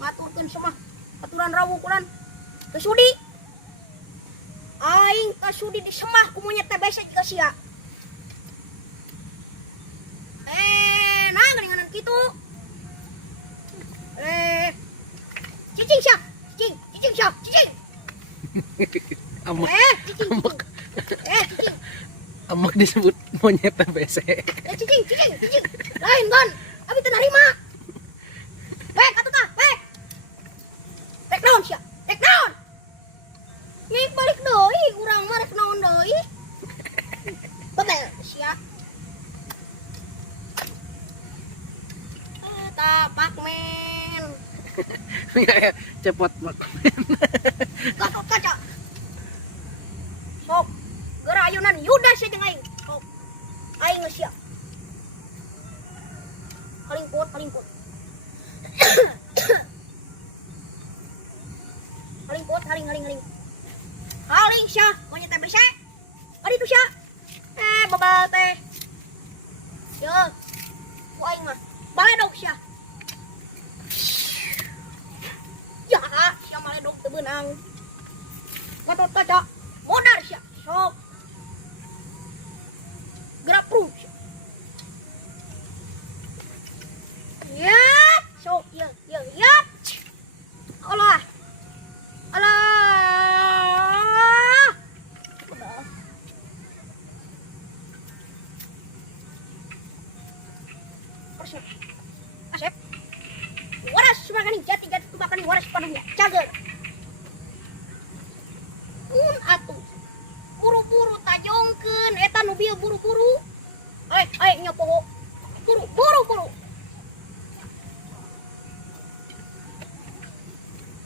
ngaturkeun semah aturan rawuh kulan kesudi aing kasudi disemah ku monyet teh bese ka sia nah geuninganan kitu cicing sia cicing Amak, cicing amak, cicing amak disebut monyet TBC. cicing lain kan abi teu narima wek atuh tah wek rek naon sia rek naon ngeuk balik deui urang mah rek naon deui bebel sia tapak men Ya, cepot mak. gatot kaca sok gerayunan Yuda sia jeung aing sok aing geus siap kalingput kalingput haling sia monyet teh bese ari tuh sia babal teh yo ku aing mah baledog sia ya sia maledog teu beunang gatot kaca modar sia sok gerak prung sia ya sok ya Allah Asep waras sumagani jati tubakani waras panuhnya cager atuh buru-buru tajongkeun eta nu bieu buru-buru nyopo buru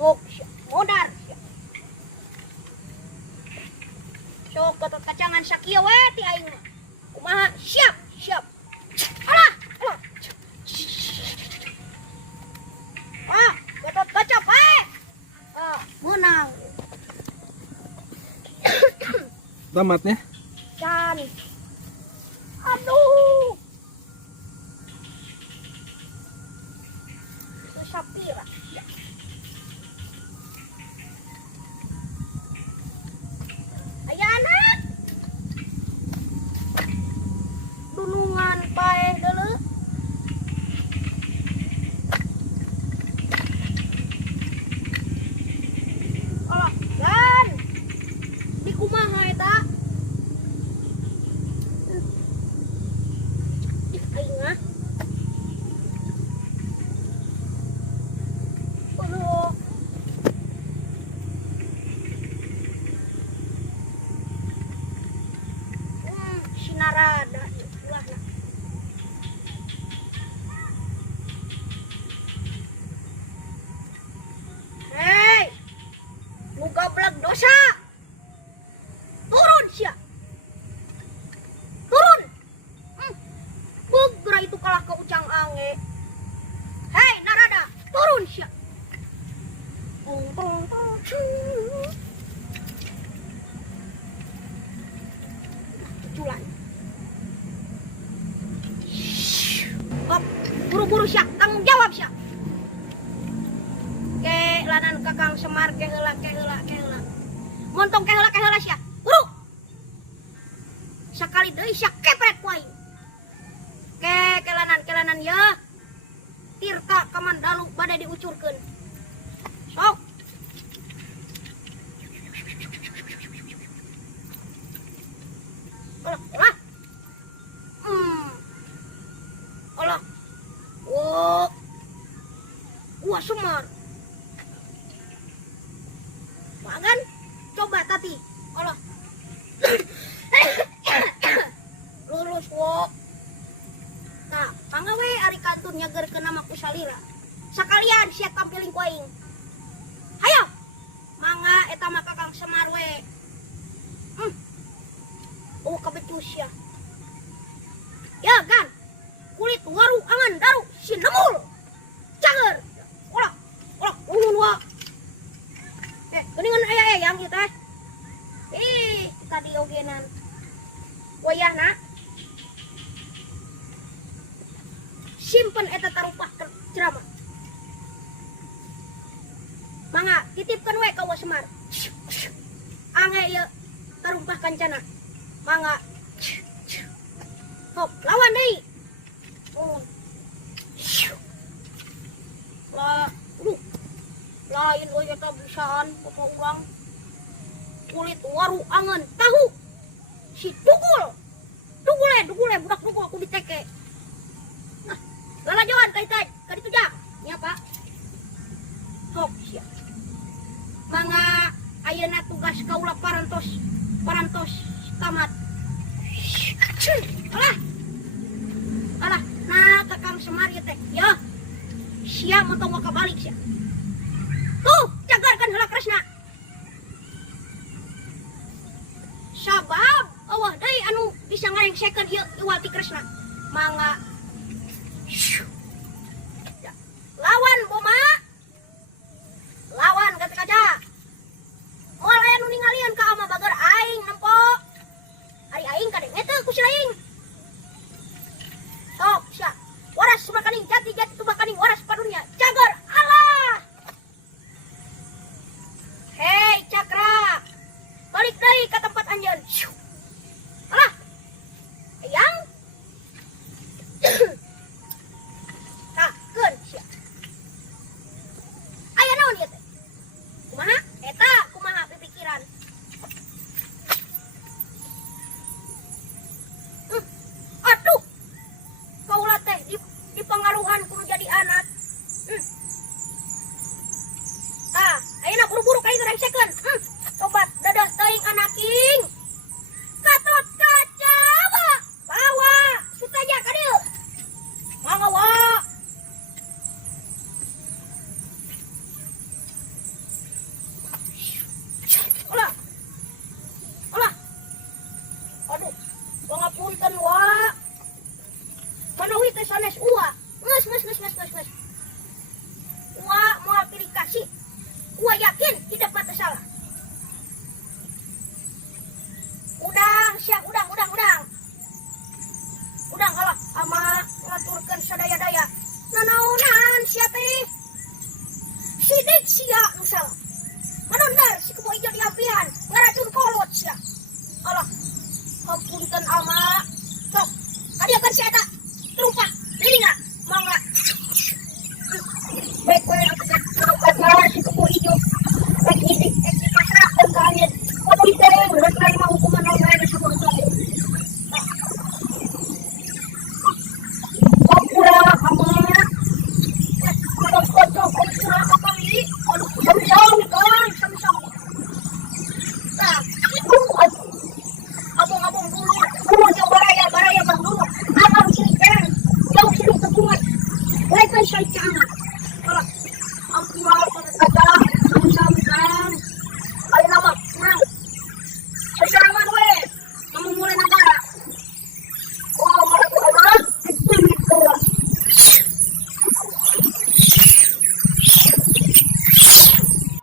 sok modar sok gatot kacangan sakieu we ti aing kumaha siap alah gatot kaca bae menang Tamatnya. dan aduh susah pira aya anak dunungan bae deuleu alah dan di kumaha eta aing mah aduh sinarada ulahna hei nu gablek dosa turun sia turun geura itu kalah ke ucang ange hei narada turun sia culan hop buru-buru sia tanggung jawab sia ke lanan kakang Semar ke heula montong ke heula sia buru sakali deui sia kepret ku aing kelanan ya tirta kamandalu bade diucurkeun sok olah wah Semar magan coba tati olah lurus wo nah mangga we ari kantun nyagerkeun nama ku salira sakalian sia tampiling ku aing hayo mangga eta mah kakang Semar we kabecus ya kan kulit waru angan daru si nemul cager olah ulun wa geuningan aya yang kieu teh tadi ogenan wayahna simpen eta tarumpah ceramah titipkan we ka Semar. Angge ieu tarumpah kancana. Mangga. Hop, lawan deui. Oh. Lah, lain we eta bisaan pokok urang. Kulit waru angen tahu. Si dugule budak dugul aku diteke. Nah, lalajohan kaitan ka ditu jak. Nya Pak. Hop sia. Mangga ayeuna tugas kaula parantos tamat. Alah, nah Kakang Semar ieu teh. Ya. Sia motong waka balik sia. Tuh, jagarkan heula Kresna. Sabab eueuh deui anu bisa ngarengsekeun ieu Iwal ti Kresna. Mangga. Lawan Boma.